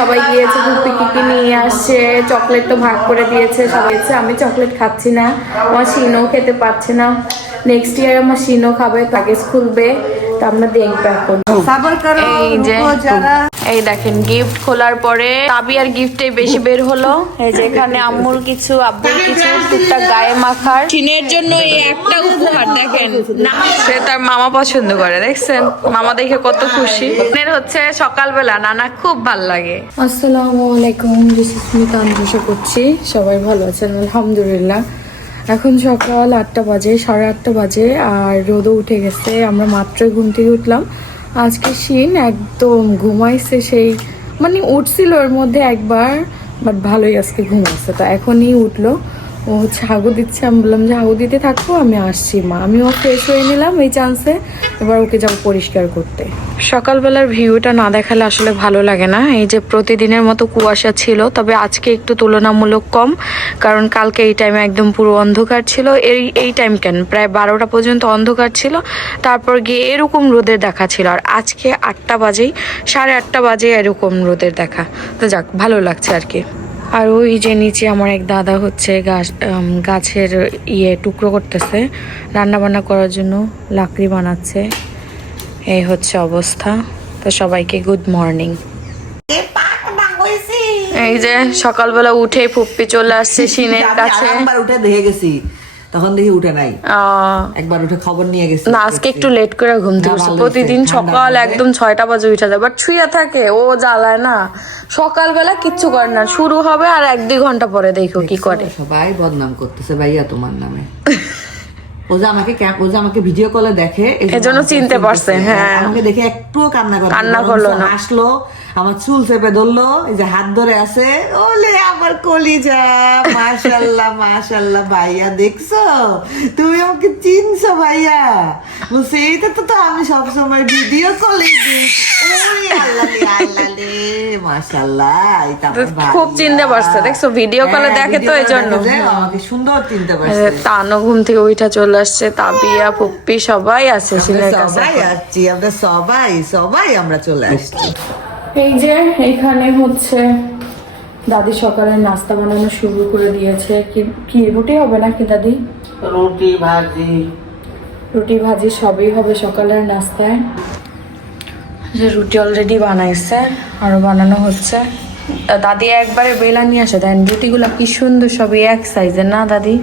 সবাই গিয়েছে, ফুপি কি নিয়ে আসছে, চকলেট তো ভাগ করে দিয়েছে সবাই। আমি চকলেট খাচ্ছি না, আমার শিনও খেতে পারছে না। নেক্সট ইয়ার আমার শিনও খাবে, প্যাকেজ খুলবে, তা আমরা দেখবো এখন। এই যে এই দেখেন গিফট খোলার পরে তাবিয়ার গিফটে বেশি বের হলো। এই যে এখানে আম্মুর কিছু, আব্বুর কিছু, টুকটাক গায়ে মাখার। শিনের জন্য এই একটা উপহার দেখেন না, সে তার মামা পছন্দ করে, দেখছেন মামা দেখে কত খুশি। হচ্ছে সকালবেলা নানা খুব ভাল লাগে। আসসালামু আলাইকুম, আশা করছি সবাই ভালো আছেন, আলহামদুলিল্লাহ। এখন সকাল 8টা বাজে, 8:30 বাজে, আর রোদও উঠে গেছে। আমরা মাত্রই ঘুম থেকে উঠলাম। আজকে শিন একদম ঘুমাইছে, সেই মানে উঠছিল ওর মধ্যে একবার, বাট ভালোই আজকে ঘুমাইছে। তো এখনই উঠলো, ও হচ্ছে হাগু দিচ্ছে। আমি বললাম যে হাগু দিতে থাকবো, আমি আসছি মা। আমিও ফ্রেশ হয়ে নিলাম এই চান্সে, এবার ওকে যাবো পরিষ্কার করতে। সকালবেলার ভিউটা না দেখালে আসলে ভালো লাগে না। এই যে প্রতিদিনের মতো কুয়াশা ছিল, তবে আজকে একটু তুলনামূলক কম, কারণ কালকে এই টাইমে একদম পুরো অন্ধকার ছিল। এই টাইম কেন, প্রায় 12টা পর্যন্ত অন্ধকার ছিল, তারপর গিয়ে এরকম রোদের দেখা ছিল। আর আজকে 8টা বাজেই, 8:30 বাজে এরকম রোদের দেখা। তো যাক, ভালো লাগছে আর কি। আর ওই যে নিচে আমার এক দাদা হচ্ছে গাছের টুকরো করতেছে, রান্না বান্না করার জন্য লাকড়ি বানাচ্ছে। এই হচ্ছে অবস্থা। তো সবাইকে গুড মর্নিং। এই যে সকালবেলা উঠে ফুপ্পি চলে আসছে শিনের কাছে। উঠে দেখে গেছি, তখন দেখি উঠে নাই, একবার উঠে খবর নিয়ে গেছি। না, আজকে একটু লেট করে ঘুম থেকে উঠছে। প্রতিদিন সকাল একদম 6টা বাজে উঠে যায়, বাট শুয়ে থাকে, ও জ্বালায় না। সকালবেলা কিচ্ছু করে না, শুরু হবে আর 1-2 ঘন্টা পরে দেখো কি করে। সবাই বদনাম করতেছে ভাইয়া তোমার নামে। ও যে আমাকে ভিডিও কলে দেখে, এজন্য চিনতে পারছে। হ্যাঁ, আমাকে দেখে একটুও কান্না করলো না, আসলো, আমার চুল চেপে ধরলো, এই যে হাত ধরে আছে, ওলে আমার কলিজা, মাশাআল্লাহ মাশাআল্লাহ ভাইয়া, দেখছো তুমি আমাকে চিনছো ভাইয়া? বলছে এইটা তো আমি সবসময় ভিডিও কলে দেখি। ওরে আল্লাহ রে আল্লাহ রে, মাশাআল্লাহ, এটা খুব চিনতে পারছে, দেখছো ভিডিও কলে দেখে তো এজন্য আমাকে সুন্দর চিনতে পারছে। তানো ঘুম থেকে উঠা চলে আসছে, তাবিয়া ফুপ্পি সবাই আছে শিনের কাছে। সবাই আসছি আমরা, সবাই আমরা চলে আসছি। এই যে এখানে হচ্ছে দাদি সকালে নাস্তা বানানো শুরু করে দিয়েছে। কি রুটি হবে নাকি দাদি? রুটি ভাজি সবই হবে সকালের নাস্তায়। যে রুটি অলরেডি বানাইছে, আরো বানানো হচ্ছে। দাদি একবারে বেলা নিয়ে আসে, দেন রুটিগুলো কি সুন্দর, সবই এক সাইজের না দাদি?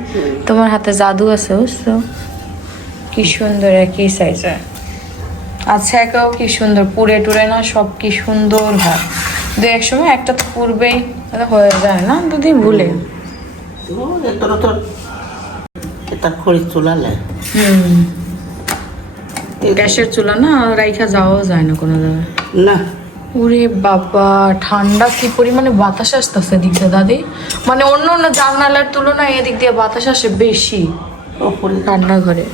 তোমার হাতে জাদু আছে বুঝছো, কি সুন্দর একই সাইজের। আচ্ছা, একেও কি সুন্দর পুরে টুরে না, সব কি সুন্দর হয়। এক সময় একটা তো পূর্বেই হয়ে যায় না দিদি, ভুলে গ্যাসের চুলা না, রাইখা যাওয়াও যায় না কোনো জায়গায় না। ওরে বাবা, ঠান্ডা কি পরিমাণে বাতাস আসতেছে দিকতে দাদি, মানে অন্য জানালার তুলনায় এদিক দিয়ে বাতাস আসে বেশি রান্নাঘরে।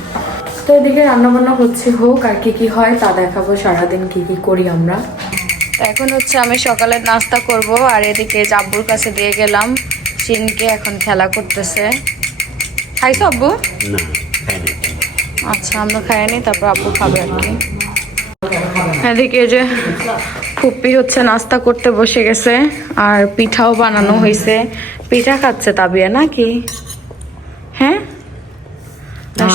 তো এদিকে রান্নাবান্না হচ্ছে, হোক, আর কি হয় তা দেখাবো, সারাদিন কি করি আমরা। এখন হচ্ছে আমি সকালের নাস্তা করব, আর এদিকে আব্বুর কাছে দিয়ে গেলাম শিনকে, এখন খেলা করতেছে। খাইছো আব্বু? আচ্ছা, আমরা খাইনি, তারপর আব্বু খাবে আর কি। এদিকে যে ফুপ্পি হচ্ছে নাস্তা করতে বসে গেছে, আর পিঠাও বানানো হয়েছে। পিঠা খাচ্ছে তাবিয়া নাকি? হ্যাঁ,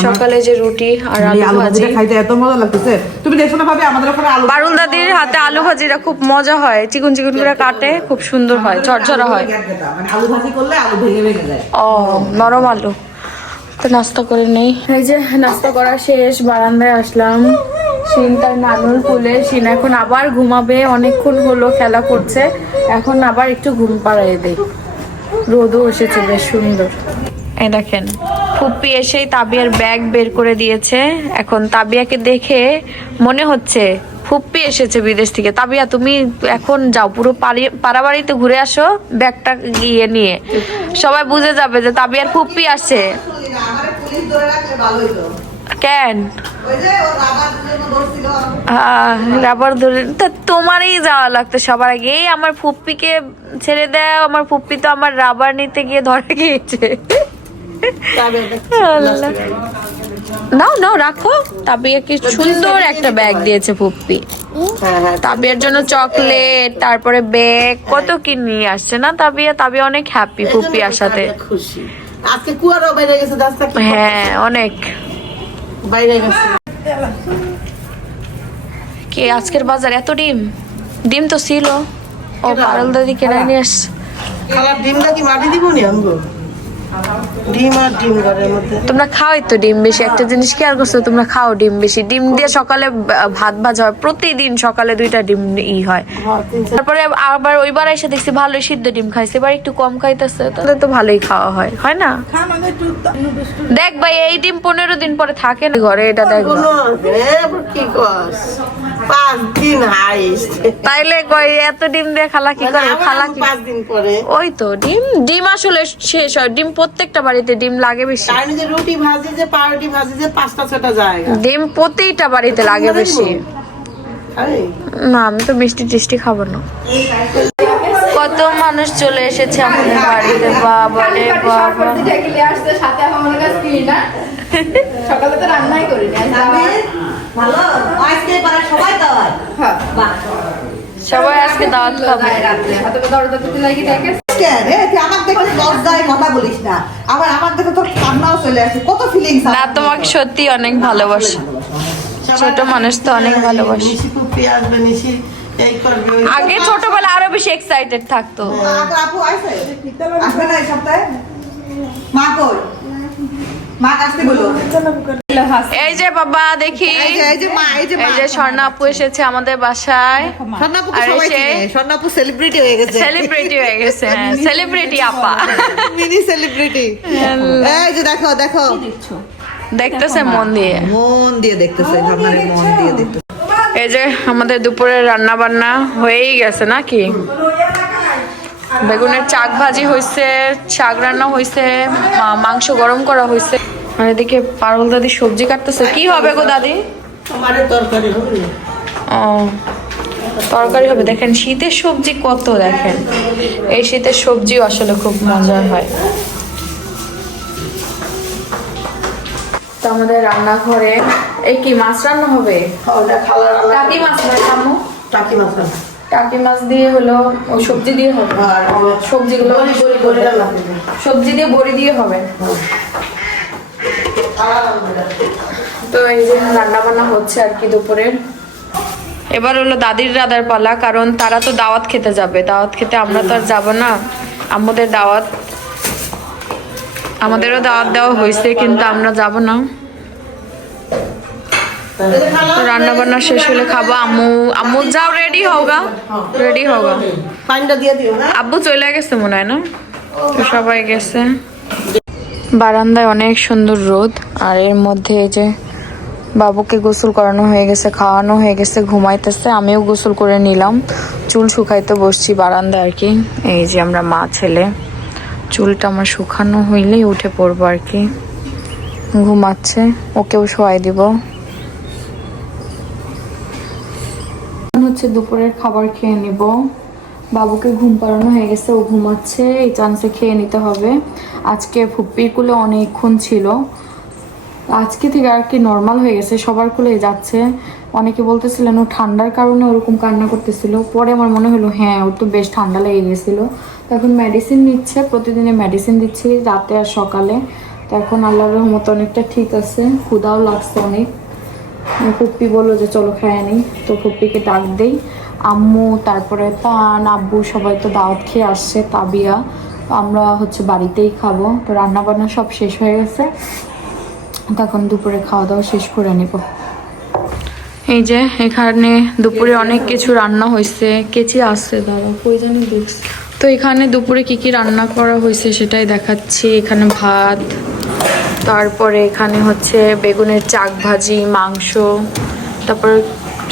সকালে যে রুটি আর আলু ভাজি খাইতে এত মজা লাগতেছে, তুমি দেখো না ভাবে আমাদের ওখানে আলু, বারুল দাদির হাতে আলু ভাজিটা খুব মজা হয়, চিকন চিকন করে কাটে, খুব সুন্দর হয়, ঝরঝরা হয়। মানে আলু ভাজি করলে আলু ভেঙে যায়। ও, নরম আলু। তো নাস্তা করে নেই। এই যে নাস্তা করা শেষ, বারান্দায় আসলাম। শিন তার নানুর কোলে, শিন এখন আবার ঘুমাবে, অনেকক্ষণ হলো খেলা করছে, এখন আবার একটু ঘুম পাড়ায় দেই। রোদও এসেছে বেশ সুন্দর। এই দেখেন ফুপ্পি এসেই তাবিয়ার ব্যাগ বের করে দিয়েছে। এখন তাবিয়াকে দেখে মনে হচ্ছে ফুপ্পি এসেছে বিদেশ থেকে। তাবিয়া, তুমি এখন যাও, পুরো পাড়া বাড়িতে ঘুরে আসো ব্যাগটা গিয়ে নিয়ে, সবাই বুঝে যাবে যে তাবিয়ার ফুপ্পি আসছে। কেন রাবার ধরে তোমারই যাওয়া লাগতো সবার আগে, আমার ফুপ্পিকে ছেড়ে দেয়, আমার ফুপ্পি তো আমার রাবার নিতে গিয়ে ধরে গিয়েছে। নাও নাও রাখো। তাবিয়াকে সুন্দর একটা ব্যাগ দিয়েছে ফুপ্পি। তাবিয়ার জন্য চকলেট, তারপরে ব্যাগ, কত কি নিয়ে আসছে না তাবিয়া। তাবিয়া অনেক হ্যাপি ফুপ্পি আসাতে। খুশি আজকে কুয়ারও বাইরে গেছে, দাস্তা হ্যাঁ অনেক বাইরে গেছে। কি আজকের বাজার এত ডিম? ডিম তো ছিল, ও পারল দাদি কেনা নিয়ে আসছে। খালার ডিমটা কি মাটি দিব নি আমগো? ডিম আর ডিম ঘরের মধ্যে। তোমরা খাওই তো ডিম বেশি, একটা জিনিস খেয়াল করছো তোমরা খাও ডিম বেশি। ডিম দিয়ে সকালে ভাত ভাজা হয়, প্রতিদিন সকালে 2টা ডিম হয়। তারপরে আবার ওইবার এসে দেখছি ভালোই সিদ্ধ ডিম খাইছে, এবার একটু কম খাইতেছে, তাহলে তো ভালোই খাওয়া হয়, হয় না? দেখ ভাই এই ডিম 15 দিন পরে থাকে না ঘরে, এটা দেখ। কি কস 5 দিন হাইস্ট, তাইলে কই এত ডিম দিয়ে খালা কি করে? খালা কি 5 দিন পরে ওই তো ডিম আসলে শেষ হয়। ডিম প্রত্যেকটা বাড়িতে ডিম লাগে বেশি। তাই যে রুটি ভাজি যে পাউরুটি ভাজি যে 5টা-6টা জায়গা ডিম প্রতিটা বাড়িতে লাগে বেশি। না আমি তো মিষ্টি টিষ্টি খাবো না। কত মানুষ চলে এসেছে আমাদের বাড়িতে, বাবা রে বাবা। সকালে তো রান্নাই করি ভালো আজকে পারে সবাই দাওয়াত। বাহ সবাই আজকে দাওয়াত খাবে। রাত্রে হয়তো দরজা দিতে লাগি দেখে রে তুই আমার দেখে লজ্জায় কথা বলিস না, আমার দেখে তোর কান্নাও চলে আসে, কত ফিলিংস। না তোমাকে সত্যি অনেক ভালোবাসি, ছোট মানুষ তো অনেক ভালোবাসি। নিশি পুপি আসবে, নিশি এই করবে ওই আগে ছোটবেলা আরো বেশি এক্সাইটেড থাকতো। আপু আইছে আসবে না এই সপ্তাহে? মা কই? মা আসতে বলো। এই যে বাবা দেখি, এই যে মা, এই যে মা, এই যে স্বর্ণা আপু এসেছে আমাদের বাসায়। স্বর্ণাপুকে আর সবাই এসে চিনে, স্বর্ণাপু সেলিব্রিটি হয়ে গেছে, সেলিব্রিটি হয়ে গেছে। হ্যাঁ সেলিব্রিটি আপা, মিনি সেলিব্রিটি। এই যে দেখো দেখো, দেখতেছে মন দিয়ে, মন দিয়ে দেখতেছে, স্বর্ণারে মন দিয়ে দেখতেছে। এই যে আমাদের দুপুরে রান্না বান্না হয়েই গেছে নাকি? বেগুনের চাক ভাজি হয়েছে, শাক রান্না হয়েছে, মাংস গরম করা হয়েছে। আর এদিকে পারুল দাদি সবজি কাটতেছে। কি হবে গো দাদি? আমারে তরকারি হবে। ও তরকারি হবে। দেখেন শীতের সবজি কত, দেখেন এই শীতের সবজিও আসলে খুব মজার হয়। তো আমাদের রান্নাঘরে এই কি মাছ রান্না হবে? ওটা খালার রান্না, টাকি মাছ না খামো? টাকি মাছ রান্না। টাকি মাছ দিয়ে হলো ওই সবজি দিয়ে হবে, আর সবজিগুলো বড়ি রান্না করবে। সবজি দিয়ে বড়ি দিয়ে হবে। তো এই যে রান্না বান্না হচ্ছে আর কি দুপুরের। এবার হলো দাদির দাদার পালা, কারণ তারা তো দাওয়াত খেতে যাবে। দাওয়াত খেতে আমরা তো আর যাবো না, আমাদের দাওয়াত, আমাদেরও দাওয়াত দেওয়া হয়েছে কিন্তু আমরা যাব না। তো রান্না বান্না শেষ হলে খাবো। আম্মু যাও রেডি হোগা, রেডি হোগা। পানিটা দিয়ে দিও না। আব্বু চলে গেছে মনে হয় না? তো সবাই গেছে। বারান্দায় অনেক সুন্দর রোদ, আর এর মধ্যে এই যে বাবুকে গোসল করানো হয়ে গেছে, খাওয়ানো হয়ে গেছে, ঘুমাইতেছে। আমিও গোসল করে নিলাম, চুল শুকাইতে বসছি বারান্দায় আর কি। এই যে আমরা মা ছেলে, চুলটা আমার শুকানো হইলেই উঠে পড়বো আর কি। ঘুমাচ্ছে, ওকেও শোয়াই দিব। হচ্ছে দুপুরের খাবার খেয়ে নিব। বাবুকে ঘুম পাড়ানো হয়ে গেছে, ও ঘুমাচ্ছে, এই চান্সে খেয়ে নিতে হবে। আজকে ফুপ্পির কুলে অনেকক্ষণ ছিল, আজকে থেকে আর কি নর্মাল হয়ে গেছে, সবার কুলে যাচ্ছে। অনেকে বলতেছিলেন ও ঠান্ডার কারণে ওরকম কান্না করতেছিল, পরে আমার মনে হলো হ্যাঁ ওর তো বেশ ঠান্ডা লেগে গেছিলো। তো এখন মেডিসিন নিচ্ছে, প্রতিদিনে মেডিসিন দিচ্ছি রাতে আর সকালে। তো এখন আল্লাহর রহমত অনেকটা ঠিক আছে, ক্ষুধাও লাগছে অনেক। ফুপ্পি বললো যে চলো খায় নি, তো ফুপ্পিকে ডাক দেই। আম্মু তারপরে তান আব্বু সবাই তো দাওয়াত খেয়ে আসছে, তাবিয়া। আমরা হচ্ছে বাড়িতেই খাবো। তো রান্না বান্না সব শেষ হয়ে গেছে, তখন দুপুরে খাওয়া দাওয়া শেষ করে নিব। এই যে এখানে দুপুরে অনেক কিছু রান্না হয়েছে, কেচি আসছে দাদা কই জানি দেখছি। তো এখানে দুপুরে কি কি রান্না করা হয়েছে সেটাই দেখাচ্ছি। এখানে ভাত, তারপরে এখানে হচ্ছে বেগুনের চাক ভাজি, মাংস, তারপর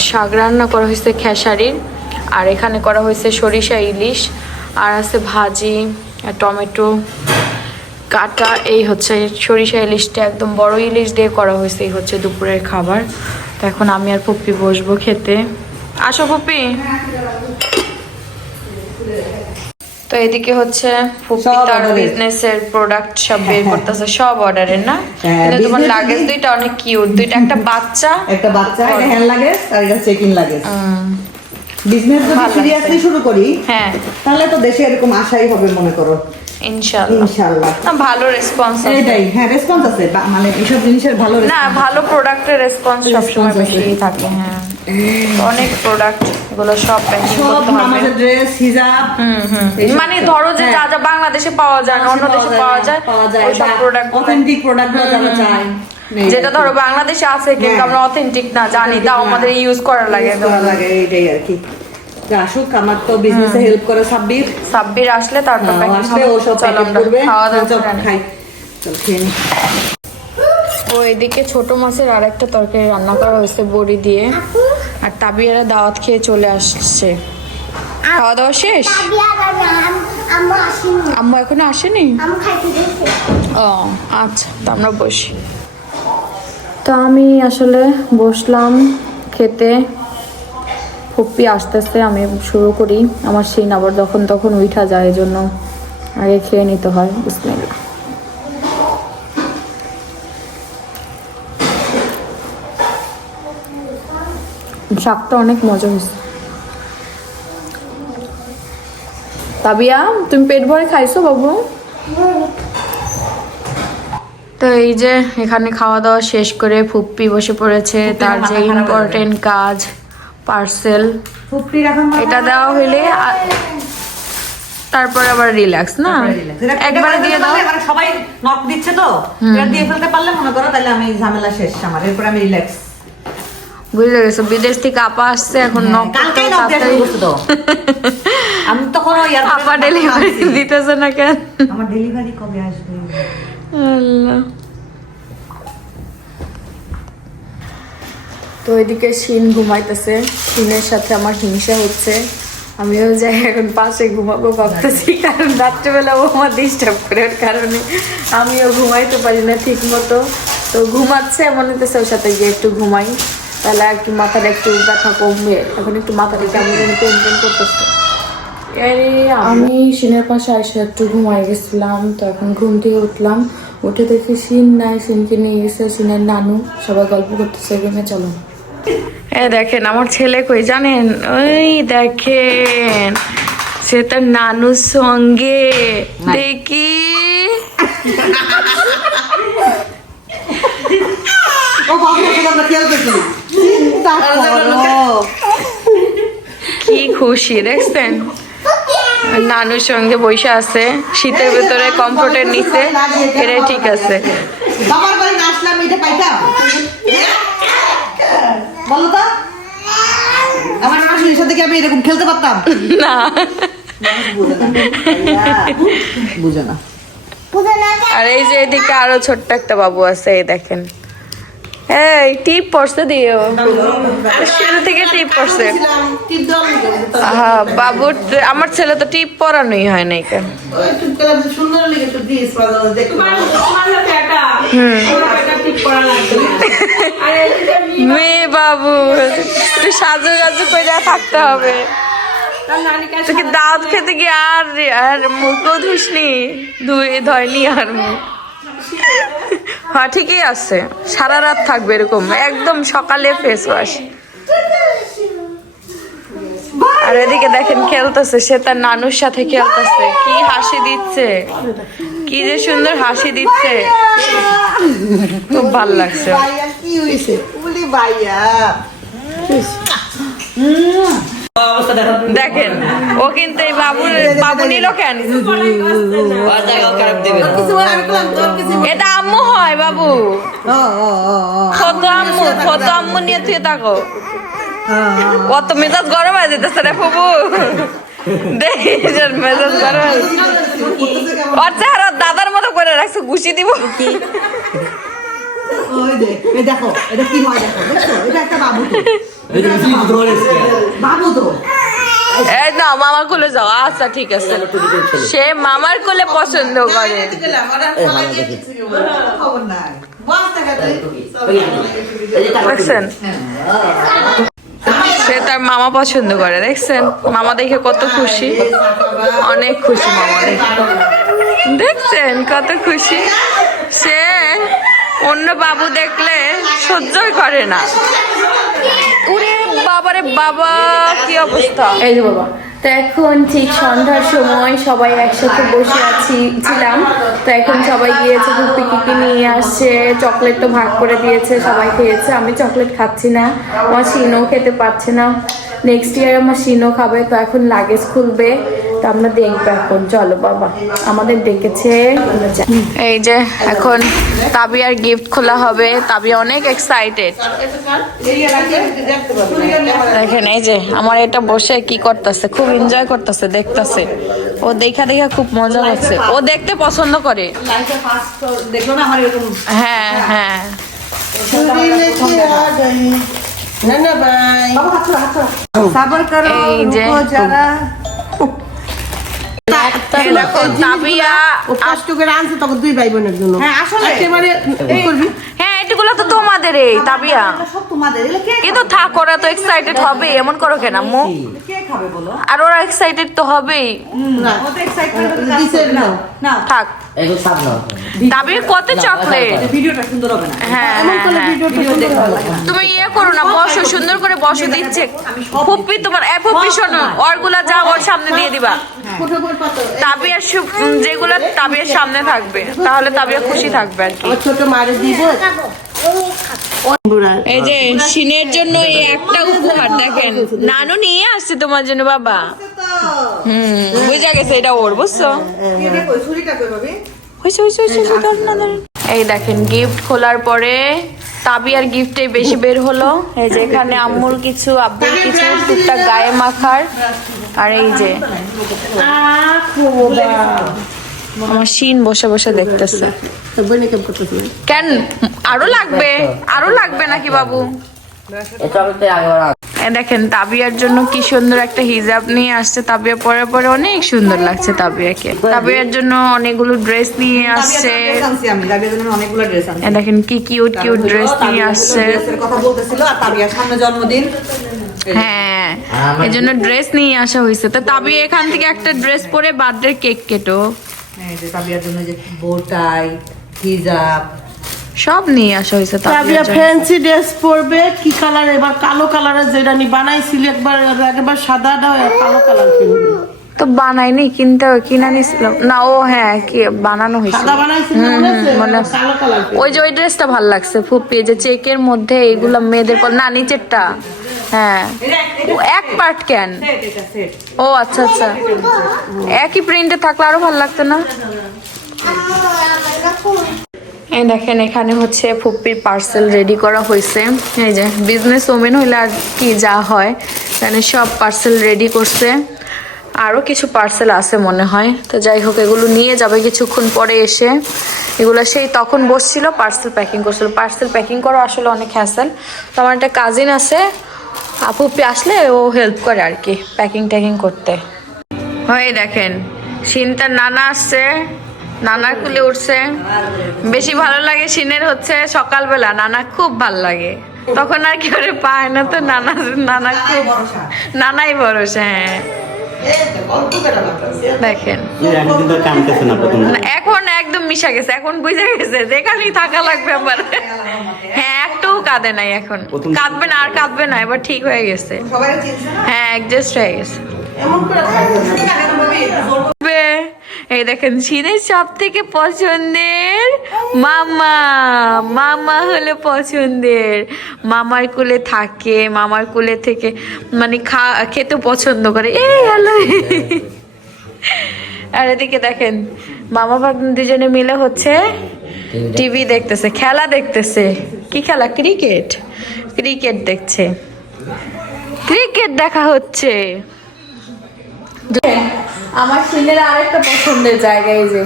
শাক রান্না করা হয়েছে খেসারির, আর এখানে করা হয়েছে সরিষা ইলিশ, আর আছে ভাজি আর টমেটো কাটা। এই হচ্ছে সরিষা ইলিশটা একদম বড় ইলিশ দিয়ে করা হয়েছে। এই হচ্ছে দুপুরের খাবার। তো এখন আমি আর পপ্পি বসবো খেতে। আসো পপ্পি। তো এদিকে হচ্ছে ফুপি সব তার order-এর। বিজনেসের প্রোডাক্ট সব বের করতেছে, সব অর্ডারের না? হ্যাঁ, কিন্তু তোমার business-এর লাগেজ দিক- দুইটা অনেক কিউট, দুইটা একটা বাচ্চা। একটা বাচ্চা, এটা হ্যান্ড লাগেজ আর এটা চেক ইন লাগেজ। বিজনেস যদি ভালো সিরিয়াসলি লাগছে। শুরু করি হ্যাঁ তাহলে তো দেশে এরকম আশাই হবে মনে করো, ইনশাআল্লাহ। ইনশাআল্লাহ। না, ভালো রেসপন্স এটাই, হ্যাঁ রেসপন্স আছে, মানে এইসব জিনিসের ভালো না, response। ভালো প্রোডাক্টের রেসপন্স সবসময় Response আছে। বেশি থাকে। হ্যাঁ, অনেক প্রোডাক্ট এগুলো সব প্যাকিং সব করতে হবে। আমাদের ড্রেস, হিজাব, এইসব মানে সব। ধরো যে যা হ্যাঁ, যা বাংলাদেশে পাওয়া যায় না, অন্য দেশে পাওয়া যায়, ওই সব প্রোডাক্ট অথেন্টিক প্রোডাক্ট যারা চায়, যেটা ধরো বাংলাদেশে আছে কিন্তু হ্যাঁ। আমরা অথেন্টিক না জানি, তাও না। আমাদের ইউজ করা লাগে। Use করা লাগে, এইটাই আর কি। যা আসুক, আমার তো বিজনেসে হেল্প করে সাব্বির। সাব্বির আসলে তারপর ও packing আসলে হবে। ও সব চলো প্যাকেট আমরা করবে, খাওয়া দাওয়া চল করে নিই। খাই, চল খেয়ে নি। ও এদিকে ছোট মাছের আরেকটা তরকারি রান্না করা হয়েছে বড়ি দিয়ে, আর তাবিয়ারা দাওয়াত খেয়ে চলে আসছে। খাওয়া দাওয়া শেষ? আম্মু এখনো আসেনি? ও আচ্ছা, তো আমরা বসি। তো আমি আসলে বসলাম খেতে, ফুপ্পি আসতেছে, আমি শুরু করি। আমার সিন আবার তখন উঠা যায়, এই জন্য আগে খেয়ে নিতে হয়। বিসমিল্লাহ। শাকটা অনেক মজা হয়েছে। তাবিয়া, তুমি পেট ভরে খাইছো বাবু? তো এই যে এখানে খাওয়া দাওয়া শেষ করে ফুপ্পি বসে পড়েছে তার যে ইম্পর্টেন্ট কাজ, পার্সেল। ফুপড়ির এখন এটা দেওয়া হইলে তারপর আবার রিল্যাক্স না, একবারে দিয়ে দাও। মানে সবাই নক দিচ্ছে তো, এটা দিয়ে ফেলতে পারলে মনে করো তাহলে আমি ঝামেলা শেষ আমার, এরপর আমি রিল্যাক্স। বুঝতে গেছো, বিদেশ থেকে আপা আসছে, এখন নক করতে কালকেই নক দিয়ে শুরু করছে তো। আমি তখন ওই আপা ডেলিভারি দিতেছে না কেন? আমার ডেলিভারি কবে আসবে? আল্লাহ। তো এদিকে শিন ঘুমাইতেছে, শিনের সাথে আমার হিংসা হচ্ছে। আমিও যাই এখন পাশে ঘুমাবো ভাবতেছি, কারণ রাত্রেবেলা ও আমার ডিস্টার্ব করে, ওর কারণে আমিও ঘুমাইতে পারি না ঠিক মতো। তো ঘুমাচ্ছে, মনে হতেছে ওর সাথে গিয়ে একটু ঘুমাই, তাহলে আর কি মাথাটা একটু ব্যথা কমবে। এখন একটু মাথাটা কেমন যেন টেনশন করতেছে। আমি শিনের পাশে এসে একটু ঘুমাই গেছিলাম, তো এখন ঘুম থেকে উঠলাম, উঠে দেখি শিন নাই, শিনকে নিয়ে গেছে শিনের নানু, সবাই গল্প করতেছে রুমে। চলো দেখেন আমার ছেলে কই জানেন, ওই দেখেন সে তার নানুর সঙ্গে, দেখি ও বাবা, আমরা খেলতেছি। চিন্তা করো। কি খুশি দেখছেন, নানুর সঙ্গে বসে আছে শীতের ভেতরে কমফোর্টের নিচে, এটাই ঠিক আছে। বাবার বাড়ি না আসলাম এটা পাইতাম, বলো তো? আমার শাশুড়ির সাথে কি আমি এরকম খেলতে পারতাম না, বুঝো না। আর এই যে এদিকে আরো ছোট্ট একটা বাবু আছে, এই দেখেন, এই টিপ পড়ছে দিও, শুরু থেকে টিপ পড়ছে। হ্যাঁ বাবুর, আমার ছেলে তো টিপ পরানোই হয় নাই কেন। মেয়ে বাবু একটু সাজু গাজু করে থাকতে হবে। তোকে দাওয়াত খেতে গিয়ে আর মুখও ধুসনি, ধয়নি আর মুখ। হ্যাঁ ঠিকই আছে, সারা রাত থাকবে এরকম, একদম সকালে ফেস ওয়াশ। আর এদিকে দেখেন খেলতেছে, সে তার নানুর সাথে খেলতেছে, কি হাসি দিচ্ছে, কি যে সুন্দর হাসি দিচ্ছে, খুব ভালো লাগছে। কি হয়েছে বলি ভাইয়া? দেখেন ও কিন্তু এই বাবু নিল কেন? এটা আম্মু হয় বাবু, কত আম্মু নিয়ে তুই থাকো, কত মেজাজ গরম হয়ে যেতেছে রে বাবু, মেজাজ গরম হয়ে ওর চেহারা দাদার মতো করে রাখছে, ঘুষি দিব। দেখো এটা কি হয়, দেখো দেখো, এটা একটা বাবু তো, বাবু তো। এই না মামার কোলে যাও, আচ্ছা ঠিক আছে, সে মামার কোলে পছন্দ করে। দেখছেন সে তার মামা পছন্দ করে, দেখছেন মামা দেখে কত খুশি, অনেক খুশি মামা দেখে, দেখছেন কত খুশি সে। অন্য বাবু দেখলে সহ্যই করে না। ওরে বাবারে বাবা, কি অবস্থা। এই যে বাবা, তো এখন ঠিক সন্ধ্যার সময় সবাই একসাথে বসে ছিলাম। তো এখন সবাই গিয়েছে, ফুপি কিকি নিয়ে আসছে, চকলেট তো ভাগ করে দিয়েছে, সবাই খেয়েছে। আমি চকলেট খাচ্ছি না, আমার শিনও খেতে পারছে না। নেক্সট ইয়ার আমার শিনও খাবে, তো এখন লাগেজ খুলবে, তো আমরা দেখবো এখন। চলো বাবা, আমাদের ডেকেছে। এই যে এখন তাবিয়ার গিফট খোলা হবে, তাবিয়া অনেক এক্সাইটেড। দেখেন এই যে আমার এটা বসে কি করতেছে, খুব এনজয় করতেছে, দেখতেছে। ও দেখা দেখা খুব মজা হচ্ছে, ও দেখতে পছন্দ করে। হ্যাঁ হ্যাঁ, এই যে তাবিয়া কষ্ট করে আনছে তখন দুই ভাই বোনের জন্য। হ্যাঁ আসলে একেবারে হ্যাঁ, এটুকুলো তো তোমাদের। এই তাবিয়া সব তোমাদের, এগুলো কে কিন্তু থাক, ওরা তো এক্সাইটেড হবে, এমন করো কেন আম্মু? কে খাবে বলো? আর ওরা এক্সাইটেড তো হবেই। না ও তো এক্সাইটমেন্ট দিছে না। না থাক, তাবির কত চকলেট। ভিডিওটা সুন্দর হবে না। হ্যাঁ তুমি ইয়ে করো না, বসো সুন্দর করে বসো, দিচ্ছে ফুপ্পি তোমার। ফুপ্পি শোনো, ওরগুলা যা ওর সামনে দিয়ে দিবা। তাবিয়ার যেগুলো তাবিয়ার সামনে থাকবে, তাহলে তাবিয়া খুশি থাকবে আর কি। ছোট মারে দিব। এই যে সিনের জন্য এই একটা উপহার দেখেন, নানু নিয়ে আসছে তোমার জন্য বাবা। বুঝা গেছে এটা ওর, বুঝছো? এই দেখেন গিফট খোলার পরে তাবিয়ার গিফটে বেশি বের হলো। এই যে এখানে আম্মুর কিছু, আব্বুর কিছু, টুকটাক গায়ে মাখার। আর এই যে আমার শিন বসে বসে দেখতেছে। কেন আরো লাগবে? আরো লাগবে নাকি বাবু? দেখেন তাবিয়ার জন্য কি সুন্দর একটা হিজাব নিয়ে আসছে। তাবিয়া পরে পরে অনেক সুন্দর লাগছে তাবিয়াকে। তাবিয়ার জন্য অনেকগুলো ড্রেস নিয়ে আসছে। দেখেন কি কিউট কিউট ড্রেস নিয়ে আসছে। জন্মদিন, হ্যাঁ এই জন্য ড্রেস নিয়ে আসা হয়েছে। তো তাবিয়া এখান থেকে একটা ড্রেস পরে বার্থডে কেক কেটো। তাবিয়ার জন্য যে বোটাই, হিজাব সব নিয়ে আসা হয়েছে। তাবিয়া ফ্যান্সি ড্রেস পরবে। কি কালার? এবার কালো কালারের, যেটা নি বানাইছিল একবার সাদাটা, কালো কালার কিনবে। তো বানাইনি, কিনা নিছিলাম না। ও হ্যাঁ, কি বানানো হয়েছে, সাদা বানাইছিল মনে আছে? কালো কালার ওই যে ওই ড্রেসটা ভালো লাগছে ফুপি, যে চেকের মধ্যে এইগুলা মেয়েদের না, নিচেরটা। হ্যাঁ এক পার্ট কেন? ও আচ্ছা আচ্ছা, একই প্রিন্টে থাকলে আরো ভালো লাগতো না? এই দেখেন এখানে হচ্ছে ফুপ্পির পার্সেল রেডি করা হয়েছে। এই যে বিজনেস ওমেন হইলে আর কি যা হয়, এখানে সব পার্সেল রেডি করছে। আরও কিছু পার্সেল আছে মনে হয়। তো যাই হোক, এগুলো নিয়ে যাবে কিছুক্ষণ পরে এসে। এগুলো সেই তখন বসছিল, পার্সেল প্যাকিং করছিল। পার্সেল প্যাকিং করা আসলে অনেক হ্যাসেল। তো আমার একটা কাজিন আছে, ফুপ্পি আসলে ও হেল্প করে আর কি প্যাকিং ট্যাকিং করতে। হয় দেখেন শিনটার নানা আসছে, নানা কুলে উঠছে। বেশি ভালো লাগে শিনের হচ্ছে সকালবেলা, নানা খুব ভালো লাগে। তখন আর কি করে পায় না, তো নানা খুব, নানাই ভরসা। হ্যাঁ দেখেন এখন একদম মিশা গেছে, এখন বুঝে গেছে যেখানেই থাকা লাগবে আমার। হ্যাঁ একটু কাঁদে নাই, এখন কাঁদবে না, আর কাঁদবে না, এবার ঠিক হয়ে গেছে। হ্যাঁ অ্যাডজাস্ট হয়ে গেছে। এই দেখেন শিনের সব থেকে পছন্দের মামা। মামা হলো পছন্দের, মামার কোলে থাকে, মামার কোলে থেকে মানে খেতে পছন্দ করে। এই হ্যালো। আর এদিকে দেখেন মামা ভাগ্নে দুজনে মিলে হচ্ছে টিভি দেখতেছে, খেলা দেখতেছে। কি খেলা? ক্রিকেট। ক্রিকেট দেখছে, ক্রিকেট দেখা হচ্ছে। আমার শিনের আরেকটা পছন্দের জায়গা, এই যে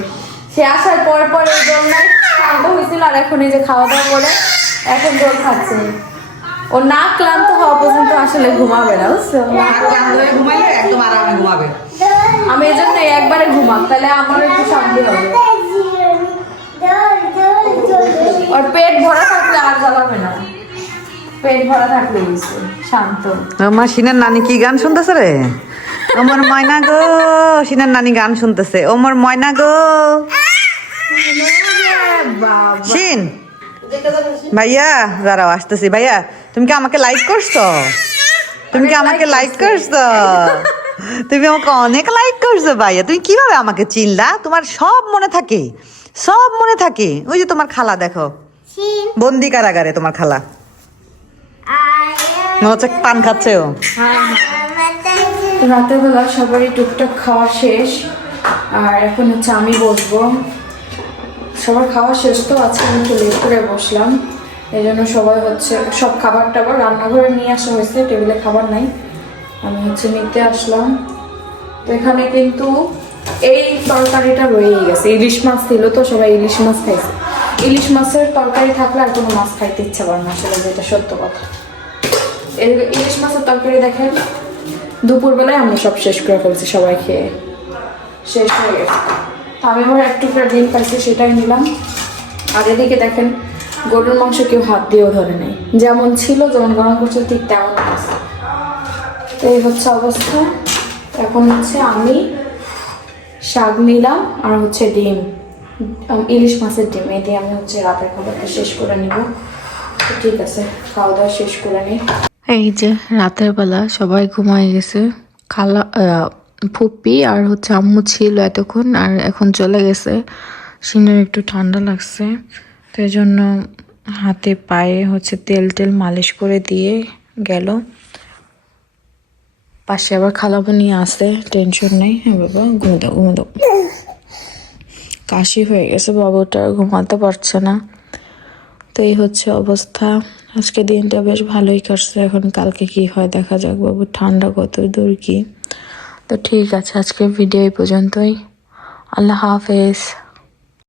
সে আসার পর পর এই দোলনায় শান্ত হয়েছিল, আর এখন এই যে খাওয়া দাওয়া করে এখন দোল খাচ্ছে। ও না ক্লান্ত হওয়া পর্যন্ত আসলে ঘুমাবে না, বুঝছো? আমি এই জন্য একবারে ঘুমাক, তাহলে আমার একটু শান্তি হবে। ওর পেট ভরা থাকলে আর জ্বালাবে না। পেট ভরা থাকলে হয়েছে, শান্ত। আমার সিনার নানি কি গান শুনতেছে রে? ওমর ময়না গো, সিনার নানি গান শুনতেছে, ওমর ময়না গো। শিন ভাইয়া দাঁড়াও আসতেছি। ভাইয়া তুমি কি আমাকে লাইক করছো? তুমি কি আমাকে লাইক করছো? তুমি আমাকে অনেক লাইক করছো ভাইয়া। তুমি কিভাবে আমাকে চিনলা? তোমার সব মনে থাকে, সব মনে থাকে। ওই যে তোমার খালা দেখো, বন্দি কারাগারে তোমার খালা, মনে হচ্ছে পান খাচ্ছে ও। রাতের বেলা সবারই টুকটাক খাওয়া শেষ, আর এখন হচ্ছে আমি বসবো। সবার খাওয়া শেষ তো, আজকে আমি একটু লেট করে বসলাম, এই জন্য সবাই হচ্ছে সব খাবার টাবার রান্নাঘরে নিয়ে আসা হয়েছে, টেবিলে খাবার নাই, আমি হচ্ছে নিতে আসলাম। তো এখানে কিন্তু এই তরকারিটা রয়েই গেছে, ইলিশ মাছ ছিল তো সবাই ইলিশ মাছ খাইছে। ইলিশ মাছের তরকারি থাকলে আর কোনো মাছ খাইতে ইচ্ছা করে না আসলে, যেটা সত্য কথা। ইলিশ মাছের তরকারি দেখেন দুপুরবেলায় আমরা সব শেষ করে ফেলছি, সবাই খেয়ে শেষ হয়ে গেছে। তো আমি আবার এক টুকরা ডিম পাইছি, সেটাই নিলাম। আর এদিকে দেখেন গরুর মাংস কেউ হাত দিয়েও ধরে নেই, যেমন ছিল যেমন গরম করছে ঠিক তেমন আছে। তো এই হচ্ছে অবস্থা। এখন হচ্ছে আমি শাক নিলাম আর হচ্ছে ডিম, ইলিশ মাছের ডিম, এই দিয়ে আমি হচ্ছে রাতের খাবারটা শেষ করে নিব। তো ঠিক আছে, খাওয়া দাওয়া শেষ করে নিই। এই যে রাতের বেলা সবাই ঘুমায় গেছে, খালা ফুপি আর হচ্ছে আম্মু ছিল এতক্ষণ, আর এখন চলে গেছে। সিনের একটু ঠান্ডা লাগছে, তো এই জন্য হাতে পায়ে হচ্ছে তেল মালিশ করে দিয়ে গেল। পাশে আবার খালাবনি আছে, টেনশন নেই। হ্যাঁ বাবা ঘুমো দাও। কাশি হয়ে গেছে বাবুটা, ঘুমাতে পারছে না। তো এই হচ্ছে অবস্থা। আজকে দিনটা বেশ ভালোই কাটছে, এখন কালকে কি হয় দেখা যাক, বাবু ঠান্ডা কত দূর কি। তো ঠিক আছে, আজকে ভিডিও এই পর্যন্তই। আল্লাহ হাফেজ।